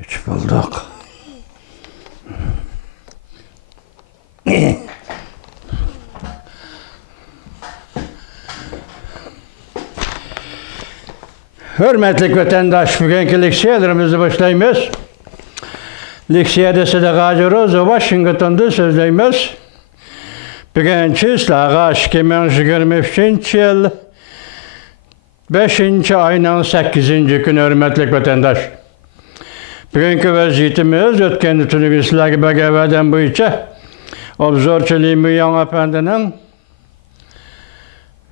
Üç bulduk. Hürmetli vatandaş, bugünkü leksiyalarımızı başlayımız. Leksiyada Sadaqacı Roza Washington'da sözleyimiz. Bugünkü islağa 2023 yıl 5. ayının 8. günü hürmetli vatandaş. Bugünkü vaziyetimiz ötken tünük islahı bagavadan boyunca obzorçiliği Müyan Efendi'nin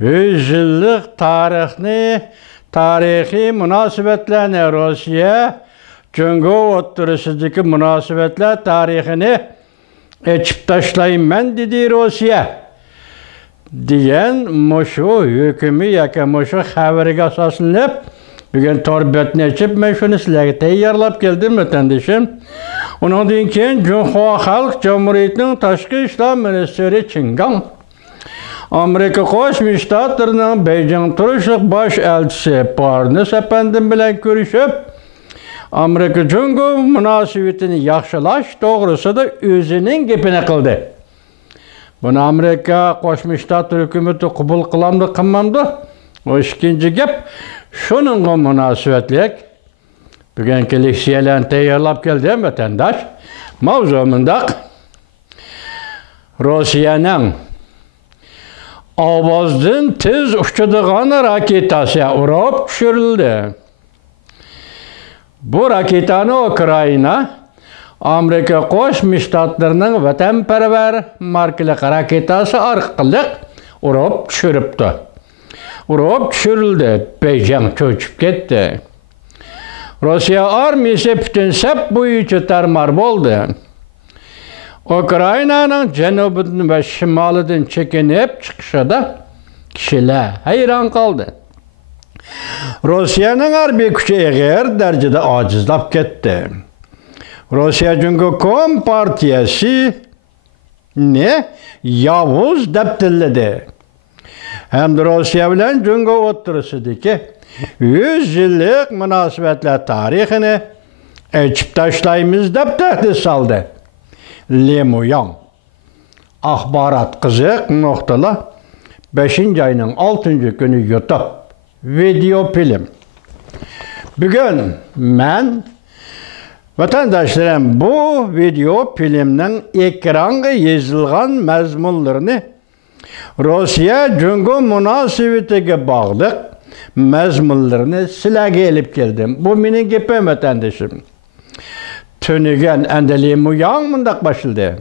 100 yıllık tarihi münasebetlerine Rusya, Cungo oturusundaki münasebetler tarihini açıp taşlayayım ben dedi Rusya. Diyen muşu hükümü yaka muşu haberiga asaslanıp bugün torbetini açıp ben şunu sizlerge teyyarlap geldim vatandaşım. Onun dinken Cumhuriyet Halk Cumhuriyeti'nin Taşkı İşler Ministeri Çingan, Amerika Koşmuş Ştatlarının Beycan Turuşluk Baş Elçisi Parnes Efendim bilen görüşüp Amerika Cungo münasebetini yaxşılaş doğrusu da özünün gepini kıldı. Bunu Amerika Koşmuş Ştatlar hükümeti kabul kılamdı kılmamdı. O ikinci gep şunun münasebetlik. Bugünkü leksiyelerini teyyarlap geldi vatandaş. Mavzumunda Rusya'nın avazdan tez uçtuğun raketası uğrayıp düşürüldü. Bu raketanı Ukrayna, Amerika Koşmuş Ştatlarının vatanperver markalı raketası arkalık uğrayıp düşürüptü. Uğrayıp düşürüldü. Beycan çöçüp gitti. Rusya armiyası bütün sep boyunca tarmar oldu. Ukrayna'nın cenubudan ve şimalıdan çekinip çıkışında kişiler hayran kaldı. Rusya'nın harbi gücü eğer derecede acizlap gitti. Rusya Cumhuriyet Kompartiyası ne? Yavuz deptilledi. Hem de Rusya bilen Cumhuriyet oturusundaki 100 yıllık münasebetler tarihini açıp taşlayımız dep tehdit saldı. Lemuyan Ahbarat kızık noktalı 5. ayının 6. günü YouTube video film. Bugün ben vatandaşlarım bu video filmden ekranda yazılgan mezmunlarını Rusya Cungo münasebetiga bağlı mezmunlarını silahga elip geldim. Bu benim gepim vatandaşım. Tönügen endeli muyan mındak başıldı.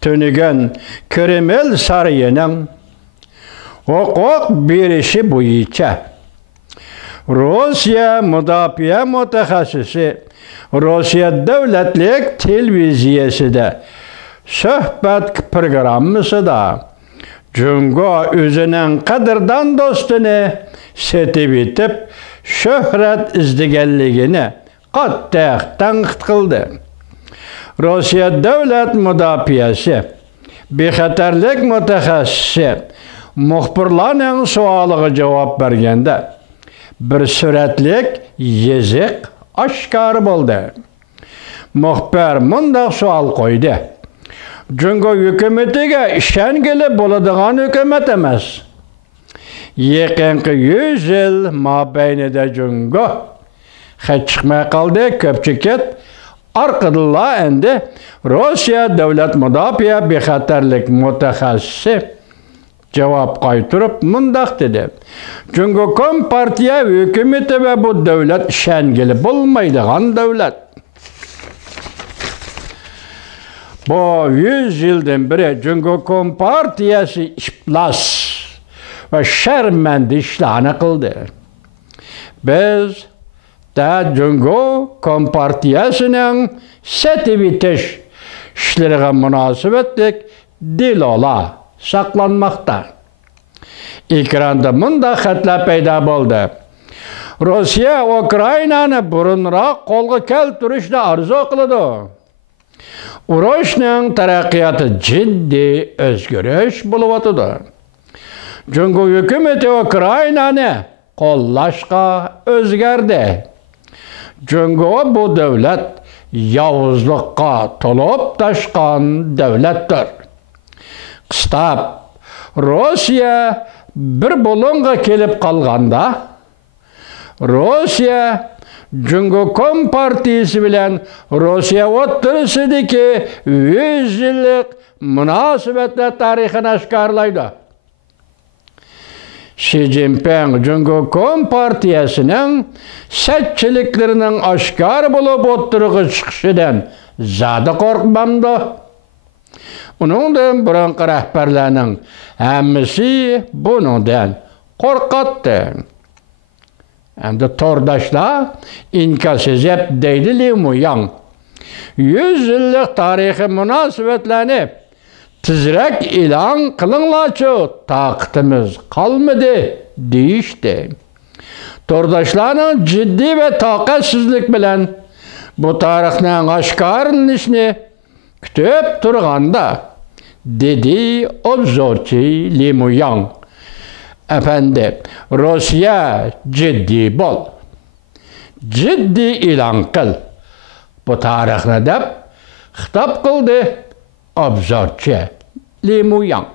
Tönügen Kreml sarayının hukuk birişi boyunca Rusya müdafiə mütehassisi Rusya Devletlik Televiziyası da söhbet programısı da Cungo özünün kadırdan dostunu setip etip şöhret izdigelligini qattiq tanqid qildi. Rusya Devlet Müdafiəsi bexatarlik mutaxassisi muxbirlarning savoliga javob berganda bir suratlik yeziq oshkor bo'ldi. Muxbir mundaq savol qo'ydi. Cungo hukumatiga ishongili bo'ladigan hukumat emas. Yaqinqi 100 yil mobaynida Cungo hech chiqmay qoldi, ko'pchilik arqadilla endi Rusya Devlet Müdafiə bexatarlik mutaxassisi javob qaytarib mundaq dedi. Cungo Kompartiya hukumati ve bu devlet ishongili bo'lmaydigan devlet. Bu 100 yıldan beri Cungo Kompartiyası iflas ve şermendi işlerini kıldı. Biz da Cungo Kompartiyasının setibitiş işlerine münasebetlik dil ola saklanmakta. Ekranda munda xatlar payda oldu. Rusya Ukrayna'nı burunroq qo'lga keltirishni arzu qiladi. Urushning taraqqiyoti jiddiy o'zgarish bo'lyotidi. Cungo hukumati Ukraynani qo'llashga o'zgardi. Çünkü bu devlet yavuzlukka tolup taşkan devlettir. Kıstap, Rusya bir bulunga kelip kalganda, Rusya Cumhuriyet Kompartiyası bilen Rusya o'ttirsidiki 100 yıllık münasebetler tarihini aşkarlaydı. Xi Jinping Cumhuriyet Kompartiyasının setçiliklerinin aşkar bulup o'ttirığı çıkışıdan zada korkmamdı. Onundan burunqi rahbarlarning hammasi bundan korkatdı. Endi tordaşlar inkasizep deydi Li Muyang. 100 yıllık tarihi münasebetlerini tizrek ilan kılınlaçı takıtımız kalmadı deyişti. Tordaşlarning ciddi ve takatsizlik bilen bu tarihning aşkarlanışını kütüp turganda dedi obzorchi Li Muyang. Efendi, Rusya ciddi bol. Ciddi ilan kıl. Bu tarihini dep hitap kıldı obzorchi Li Muyang.